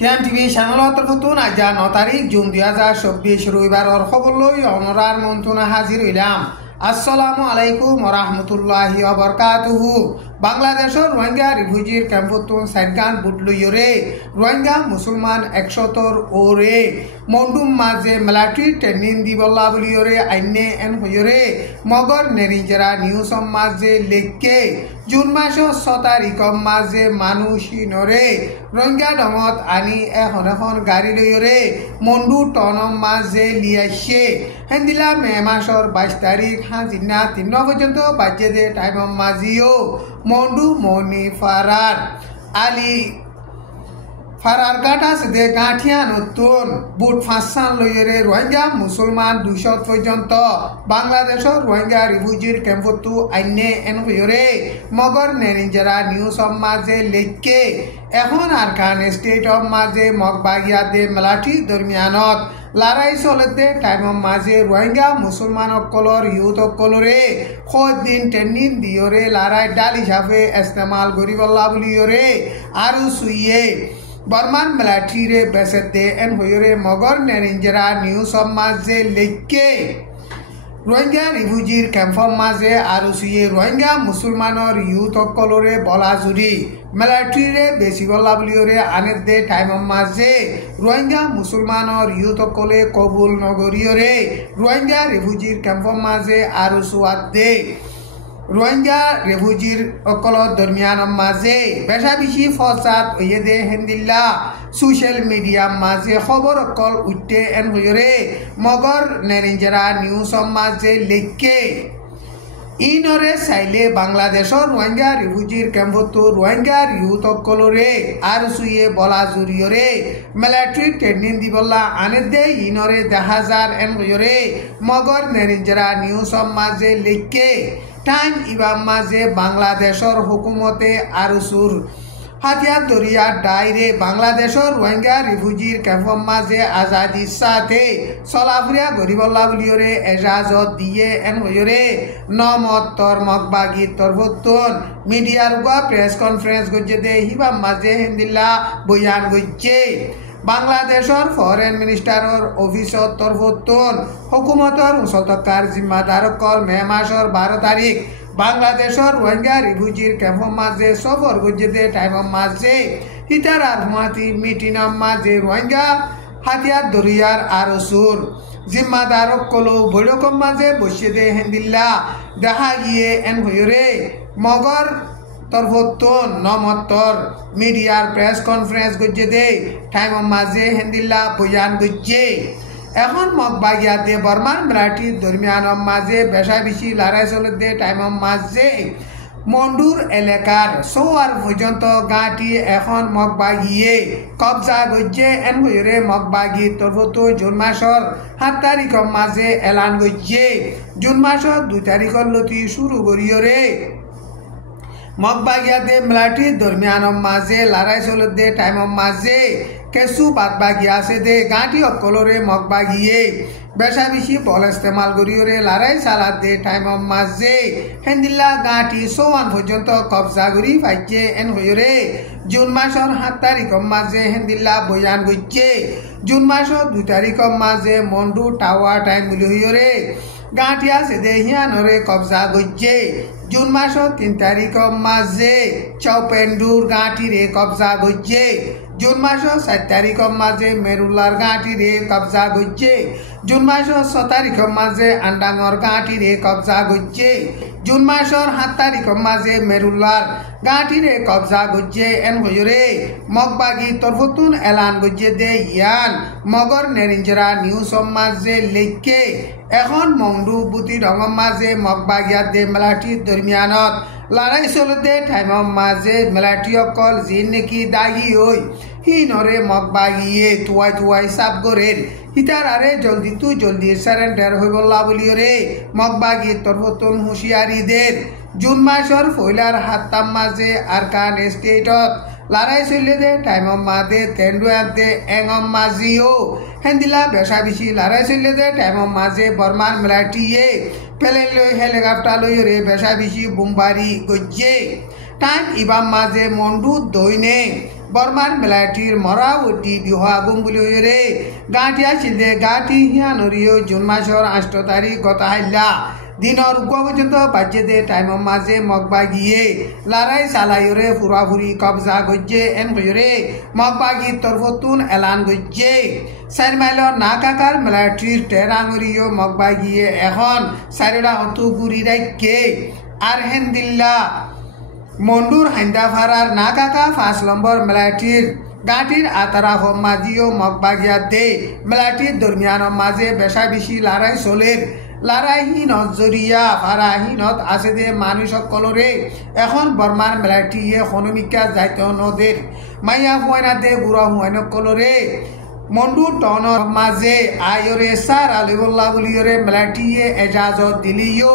TM TV চ্যানেলত নতুন আজ 9 তারিখ জুন 2024 রবিবারের খবর লই অনরার মন্ত্রণা হাজির হইলাম। আসসালামু আলাইকুম ওয়া রাহমাতুল্লাহি ওয়া বারাকাতুহু। বাংলাদেশের রোহিঙ্গা রিফিউজির ক্যাম্পতুন সাইডগান বুটলইরে রোহিঙ্গা মুসলমান 100 ওরে মন্ডুম মাঝে মিলিটারি ট্রেনিং দিবল্লা বলিরে আইনে এন হইরে মগর নেরিজরা নিউজ মাঝে লেখকে জুন মাস 6 তারিখ মাঝে মানুষই নরে রোহিঙ্গা ডমত আনি এখন গাড়ি লইরে মন্ডু টনম মাঝে লিয়াইছে হেন্দিলা মে মাসর 22 তারিখ হাজিনা 3 পর্যন্ত বাজে দে টাইম মাঝিও মন্ডু মনি ফারার আলী ফারার কাটা সে গাঁঠিয়া নতুন বুট ফাঁসান লইরে রোহিঙ্গা মুসলমান 200 পর্যন্ত বাংলাদেশের রোহিঙ্গা রিফিউজির ক্যাম্পতু আইনে এন হইরে মগর নেরিঞ্জরা নিউজ মাঝে লেখকে এখন আরকান স্টেট অফ মাঝে মগবাগিয়া দে মেলাটি দরমিয়ানত লড়াই চলতে টাইম মাঝে রোহিঙ্গা মুসলমান অকলর ইউথ অকলরে খোদ দিন ট্রেনিং দিয়রে লড়াই ডাল হিসাবে ইস্তেমাল করিবল্লা বলিয়রে আরো সুইয়ে বর্মান মিলিটারি বেসতে এন হইরে মগর নেরিঞ্জরা নিউজ মাঝে লেখকে রোহিঙ্গা রিফিউজির ক্যাম্প মাঝে আরো সুইয়ে রোহিঙ্গা মুসলমানের ইউথ অকলরে বলা জুড়ি মিলিটারি বেশি বল্লা বলিয়রে আনের দে টাইম মাঝে রোহিঙ্গা মুসলমানের ইউথ অকলে কবুল নগরীয়রে রোহিঙ্গা রিফিউজির ক্যাম্প মাঝে আরো সুয়াদ দে রোহিঙ্গা রিফিউজির অকলর দরমিয়ান মাঝে বেশা বেশি ফসাদ হইয়ে দে হেন্দিল্লা সোশ্যাল মিডিয়া মাঝে খবর অকল উঠতে এন হইরে মগর নেরিঞ্জরা নিউজ মাঝে লেখকে ইনরে চাইলে বাংলাদেশের রোহিঙ্গা রিফিউজির ক্যাম্পতো রোহিঙ্গার ইউথ অকলরে আর সুইয়ে বলা জুরিয়রে মিলিটারি ট্রেনিং দিবল্লা আনে দে ইনরে 10,000 এন হইরে মগর নেরিঞ্জরা নিউজ মাঝে লেখকে টাইম ইবাম মাঝে বাংলাদেশের হুকুমতে আরো সুর হাতিয়ার দরিয়া ডাইরে বাংলাদেশের রোহিঙ্গা রিফিউজির ক্যাম্প মাঝে আজাদির সাথে চলাফুরিয়া গরিবল্লা বলিয়রে এজাজত দিয়ে এন হইরে নমত্তর মগবাগি তরবতন মিডিয়ার গুয়া প্রেস কনফারেন্স গজ্জে দে হিবাম মাঝে হেন্দিল্লা বয়ান গজ্জে বাংলাদেশের ফরেন মিনিস্টারের অফিসর তরফতন হুকুমতর উসতকার জিম্মাদার কল মে মাসের 12 তারিখ বাংলাদেশের রোহিঙ্গা রিফিউজির ক্যাম্প মাঝে সফর গজ্জে টাইম মাঝে হিতার আরমাতি মিটিং মাঝে রোহিঙ্গা হাতিয়ার দরিয়ার আরো সুর জিম্মাদার কলো বৈঠক মাঝে বসে দে হেন্দিল্লা দেখা গিয়ে এন হইরে মগর তরফতন নমত্তর মিডিয়ার প্রেস কনফারেন্স গজ্জে দে টাইম মাঝে হেন্দিল্লা বয়ান গজ্জে এখন মগবাগিয়াতে বর্মান মিলিটারি দরমিয়ান মাঝে বেশা বেশি লড়াই চলতে টাইম মাঝে মন্ডুর এলাকার সোয়ার পর্যন্ত গাঁটি এখন মগবাগিয়ে কবজা গজ্জে এন হইরে মগবাগি তরফতো জুন মাসর 7 তারিখ মাঝে এলান গজ্জে জুন মাসর 2 তারিখর লতি শুরু করিয়রে মগবাগিয়াতে মিলিটারি দরমিয়ান মাঝে লড়াই চলতে টাইম মাঝে কেসু বাদবাগি আছে দে গাঁটি অকলরে মগবাগিয়ে বেশা বেশি বল ইস্তেমাল করিয়রে লড়াই চালাতে টাইম মাঝে হেন্দিল্লা গাঁটি 54 পর্যন্ত কবজা করি পাইছে এন হইরে জুন মাসের 7 তারিখ মাঝে হেন্দিল্লা বয়ান গজ্জে জুন মাসের 2 তারিখ মাঝে মন্ডু টাওয়ার টাইম বলি হইরে গাঁটি আছে দে হিয়ানরে কবজা গজ্জে জুন মাসের 3 তারিখ মাঝে চৌপেন্ডুর গাঁটি রে কবজা গজ্জে জুন মাসের 7 তারিখ মাঝে মেরুলার গাঁটি রে কবজা গজ্জে জুন মাসের 6 তারিখ মাঝে আন্ডাঙ্গর গাঁটি রে কবজা গজ্জে জুন মাসের 7 তারিখ মাঝে মেরুলার গাঁটি রে কবজা গজ্জে এন হইরে মগবাগি তরফতুন এলান গজ্জে দে ইয়ান মগর নেরিঞ্জরা নিউজ মাঝে লেখকে এখন মংডু বুতি রঙ মাঝে মগবাগিয়া দে মিলিটারি দরমিয়ানত লড়াই চলতে টাইম মাঝে মিলিটারি অকল যি নেকি দাগি হই হিনরে মগবাগিয়ে তুয়াই সাব গরের হিতার আরে জলদি সারেন্ডার হইবল্লা বলিয়রে মগবাগি তরফতন হুঁশিয়ারিদের জুন মাসের পয়লার 7 মাঝে আরকান স্টেটত লড়াই চলে দে টাইম মাঝে তেন্ডুয়াতে এঙম মাঝিও হেন্দিলা বেশা বেশি লড়াই চলে দে টাইম মাঝে বর্মান মিলিটারিয়ে পেলেন লই হেলিকপ্টার লইরে বেশা বেশি বোমবারি গজ্জে টাইম ইবাম মাঝে মন্ডু দইনে বর্মার মিলাইটির মরা ওটি বিহা গুম্বুলিরে গাঁটি আসিলে গাঁটি হিয়ানরিও জুন মাসের 8 তারিখ গত হাইলা দিনের উগ্র পর্যন্ত বাচ্চাদের টাইমের মাঝে মগবাগিয়ে লড়াই চালাইরে ফুরাফুরি কবজা গজ্জে এন কইরে মগবাগি তরফতুন এলান গজ্জে 4 মাইলের নাকাকার মিলাইটির টেরাঙরিও মগবাগিয়ে এখন 4টা হতু গুড়ি রাখে আর হেন্দিল্লা মন্ডুর হাইন্দাফারার নাকাকা 5 নম্বর মিলাইটির গাঁটির আতারা মাঝিও মগবাগিয়া দে মিলাইটির দরমিয়ানের মাঝে বেশা বেশি লড়াই চলের লড়াইহীনত জরিয়া ফারাহীনত আছে দে মানুষ সকলরে এখন বর্মার মিলাইটিয়ে হনুমিকা যাইতে নদের মাইয়া হুয়াইনা দে বুড়া হুয়াইন কলরে মন্ডুর টনের মাঝে আয়রে সার আলিবুল্লাহ বলিয়রে মিলাইটিয়ে এজাজত দিলিও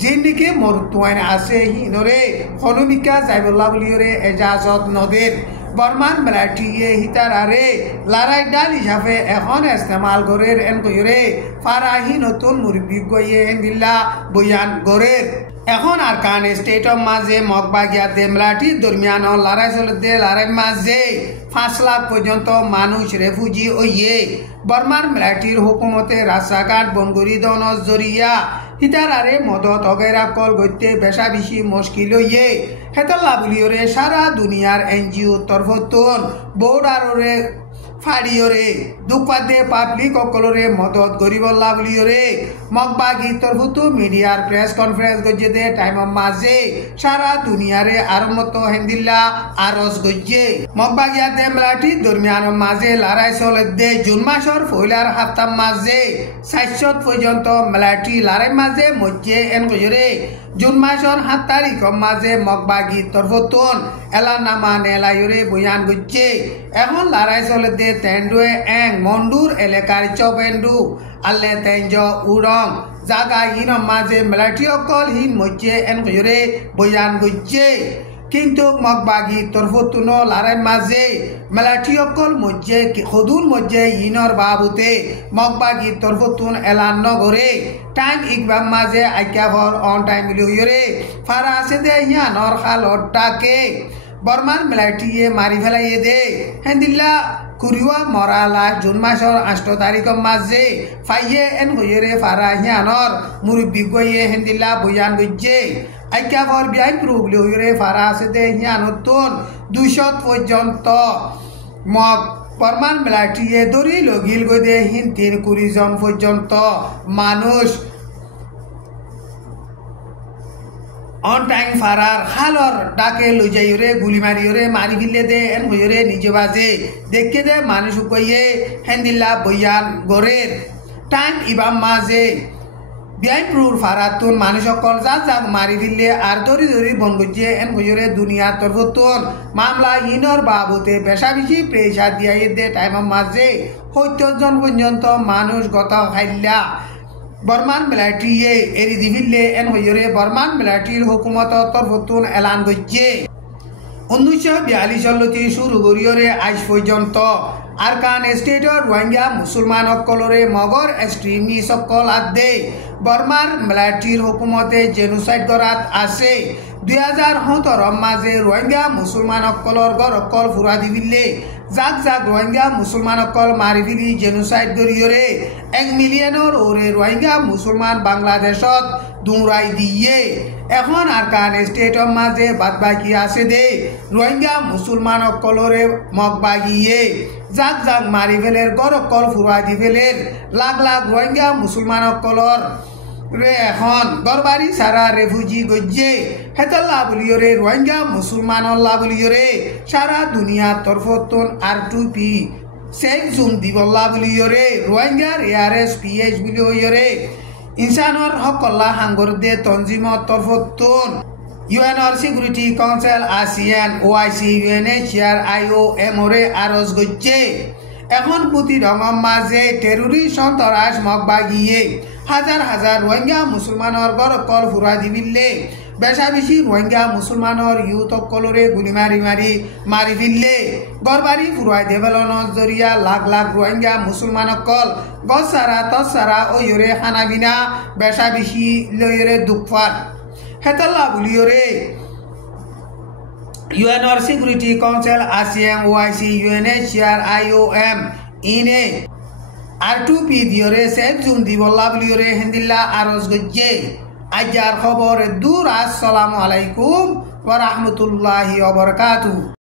জিন্দিকে মরতুয়াইন আছে হিনরে হনুমিকা যাইবুল্লাহ বলিয়রে এজাজত নদের বর্মান মিলাইটিয়ে হিতারারে লড়াই ডাল হিসাবে এখন ইস্তেমাল গরের এন কইরে ফারাহি নতুন মুরব্বী গইয়ে হেন্দিল্লা বয়ান গরের এখন আর কান স্টেটের মাঝে মগবাগিয়াতে মিলাইটির দরমিয়ান লড়াই চলতে লড়াই মাঝে 5 লাখ পর্যন্ত মানুষ রেফুজি হইয়ে বর্মার মিলাইটির হুকুমতে রাস্তাঘাট বনগরি দনর জরিয়া হিতারারে মদত অগেরা কল গইতে বেশা বেশি মুশকিল হইয়ে হেতল্লা বলিওরে সারা দুনিয়ার এনজিও তরফতুন বোর্ডারে ফাড়িওরে দুপাদে পাবলিক অকলরে মদত গরিবল্লা বলিওরে মগবাগি তরফতু মিডিয়ার প্রেস কনফারেন্স গজ্জে দে টাইমের মাঝে সারা দুনিয়ারে আরমত হেন্দিল্লা আরস গজ্জে মগবাগিয়া দে মিলাইটি দরমিয়ানের মাঝে লড়াই চলে দে জুন মাসের পয়লার হাফতার মাঝে 400 পর্যন্ত মিলাইটি লড়াই মাঝে মজ্জে এন কইরে জুন মাসের 7 তারিখের মাঝে মগবাগি তরফতুন এলানামা নেলাইরে বয়ান গজ্জে এখন লড়াই চলে দে তেন্ডুয়ে এং মন্ডুর এলাকার চবেন্ডু আল্লে তেঞ্জ উড়ং জাগা হিন মাঝে মিলাইটি অকল হিন মজ্জে এন কইরে বয়ান গজ্জে কিন্তু মগবাগি তরফতুন লড়াই মাঝে মিলাইটি অকল মজ্জে খদুর মজ্জে হিনর বাবুতে মগবাগি তরফতুন এলান নগরে টাইম ইকবাম মাঝে আইকাভর অন টাইম লিওরে ফারা আছে দে হিয়ানর খালটাকে বর্মার মিলাইটিয়ে মারি ফেলাইয়ে দে হেন্দিল্লা কুরিওয়া মরালা জুন মাসের 8 তারিখের মাঝে ফাইয়ে এন হইরে ফারা হিয়ানর মুরব্বী গইয়ে হেন্দিল্লা বয়ান গজ্জে আইকাভর বিআইন প্রুবলি হইরে ফারা আছে দে হিয়ানতুন 200 পর্যন্ত মগ বর্মান মিলাইটিয়ে দরি লগিল গদে হিন 3 জন পর্যন্ত মানুষ অন টাইম ফারার খালর ডাকে লইজাইরে গুলি মারিরে মারি ফিলে দে এন হইরে নিজে বাজে দেখে দে মানুষ কইয়ে হেন্দিল্লা বয়ান গরের টাইম ইবাম মাঝে বিআইনপুর ফারাতুন মানুষ সকল যাক মারি ফিলে আর দরি দরি বন গজ্জে এন হইরে দুনিয়ার তরফতুন মামলা হিনর বাবুতে বেশা বেশি প্রেসার দিয়াই দে টাইমের মাঝে 70 জন পর্যন্ত মানুষ গত খাইলা বর্মান মিলাইটিয়ে এরি দিবিলে এন হইরে বর্মান মিলাইটির হুকুমত তরফতুন এলান গজ্জে 1942 শুরু করিয়রে আজ পর্যন্ত আরকান স্টেটর রোহিঙ্গা মুসলমান সকলরে মগর এক্সট্রিমি সকল আদে বর্মার মিলাইটির হুকুমতে জেনোসাইড করাত আছে 2017 মাঝে রোহিঙ্গা মুসলমান সকলর গড় অকল ফুরা দিবিলে যাক রোহিঙ্গা মুসলমান সকল মারি ফিলি জেনোসাইড করিয়রে 1 মিলিয়নের ওরে রোহিঙ্গা মুসলমান বাংলাদেশত দুরাই দিয়ে এখন আরকান স্টেটের মাঝে বাদ বাকি আছে দে রোহিঙ্গা মুসলমান সকলরে মগবাগিয়ে যাক মারি ফেলের গড় অকল ফুরা দি ফেলের লাখ লাখ রোহিঙ্গা মুসলমান সকলর রে এখন গরবারি সারা রেফুজি গজ্জে হেতাল্লা বলিয়রে রোহিঙ্গা মুসলমান আল্লাহ বলিয়রে সারা দুনিয়া তরফতুন R2P শেখ জুম দিবল্লা বলিয়রে রোহিঙ্গার ARSPH বলিয়রে ইনসানর হকল্লা হাঙ্গর দে তনজিমত তরফতুন UNR security council ASEAN OIC UNHCR IOM রে আরজ গজ্জে এখন প্রতি রঙম মাঝে টেরোরিস্ট সন্ত্রাস মগবাগিয়ে হাজার হাজার রোহিঙ্গা মুসলমানের গড় কল ফুরা দিবিলে বেশা বেশি রোহিঙ্গা মুসলমানের ইউথ কলরে গুলি মারি ফিরলে গড়বাড়ি ফুরাই দেবেলনের জরিয়া লাখ লাখ রোহিঙ্গা মুসলমান কল গছ সারা তস সারা ওইরে খানা বিনা বেশা বেশি লইরে দুঃখার হেতাল্লা বলিওরে UNR Security Council ASEAN OIC UNHCR IOM INE R2P diore seb jun dibolla bliore hendilla aros gojje ajar khobor dur assalamu alaikum wa rahmatullahi wa barakatuh.